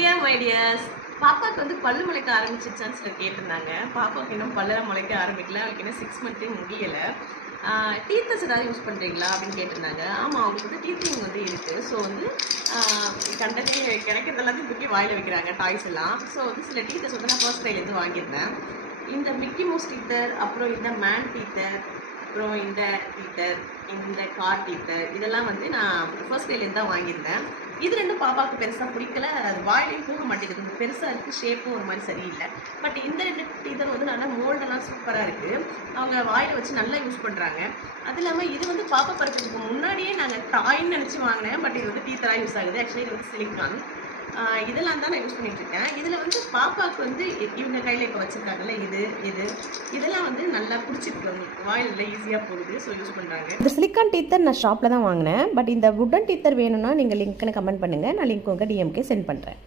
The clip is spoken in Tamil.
டியர் மை டியர்ஸ், பாப்பாவுக்கு வந்து பல்லு முளைக்க ஆரம்பிச்சிருச்சான்னு சொல்லி கேட்டிருந்தாங்க. பாப்பாவுக்கு இன்னும் பல்லெல்லாம் முளைக்க ஆரம்பிக்கல. அவளுக்கு இன்னும் 6 மந்த்தே முடியலை. டீத்தர்ஸ் ஏதாவது யூஸ் பண்ணுறீங்களா அப்படின்னு கேட்டிருந்தாங்க. ஆமாம், அவங்களுக்கு வந்து டீத்திங் வந்து இருக்குது. ஸோ வந்து கண்டதே கிடைக்கிறது எல்லாத்தையும் தூக்கி வாயில் வைக்கிறாங்க டாய்ஸ் எல்லாம். ஸோ வந்து சில டீத்தர்ஸ் வந்து நான் ஃபர்ஸ்ட் டைலேருந்து வாங்கியிருந்தேன். இந்த மிக்கி மவுஸ் டீத்தர், அப்புறம் இந்த மேன் டீத்தர், அப்புறம் இந்த டீத்தர், இந்த கார் டீத்தர், இதெல்லாம் வந்து நான் ஃபர்ஸ்ட் டைலேருந்து தான் வாங்கியிருந்தேன். இது ரெண்டும் பாப்பாவுக்கு பெருசாக பிடிக்கல. அது வாயிலையும் போக மாட்டேங்குது. பெருசாக இருக்குது, ஷேப்பும் ஒரு மாதிரி சரியில்லை. பட் இந்த ரெண்டு டீத்தர் வந்து நல்லா மோல்டெல்லாம் சூப்பராக இருக்குது. அவங்க வாயில் வச்சு நல்லா யூஸ் பண்ணுறாங்க. அது இல்லாமல் இது வந்து பாப்பா பிறக்கிறதுக்கு முன்னாடியே நாங்கள் டாய்ன்னு நினச்சி வாங்கினேன். பட் இது வந்து டீத்தராக யூஸ் ஆகுது. ஆக்சுவலி இது வந்து சிலிக்கான். இதெல்லாம் தான் நான் யூஸ் பண்ணிட்டு இருக்கேன். இதில் வந்து பாப்பாவுக்கு வந்து இவங்க கையில் இப்போ வச்சுருக்காங்கல்ல, இதெல்லாம் வந்து நல்லா பிடிச்சிருக்கு. அவங்களுக்கு வாயில் நல்லா ஈஸியாக போகுது. ஸோ யூஸ் பண்ணுறாங்க. இந்த சிலிக்கான் டீத்தர் நான் ஷாப்பில் தான் வாங்கினேன். பட் இந்த வுடன் டீத்தர் வேணும்னா நீங்கள் லிங்க்னு கமெண்ட் பண்ணுங்கள். நான் லிங்க் உங்கள் டிஎம்கே சென்ட் பண்ணுறேன்.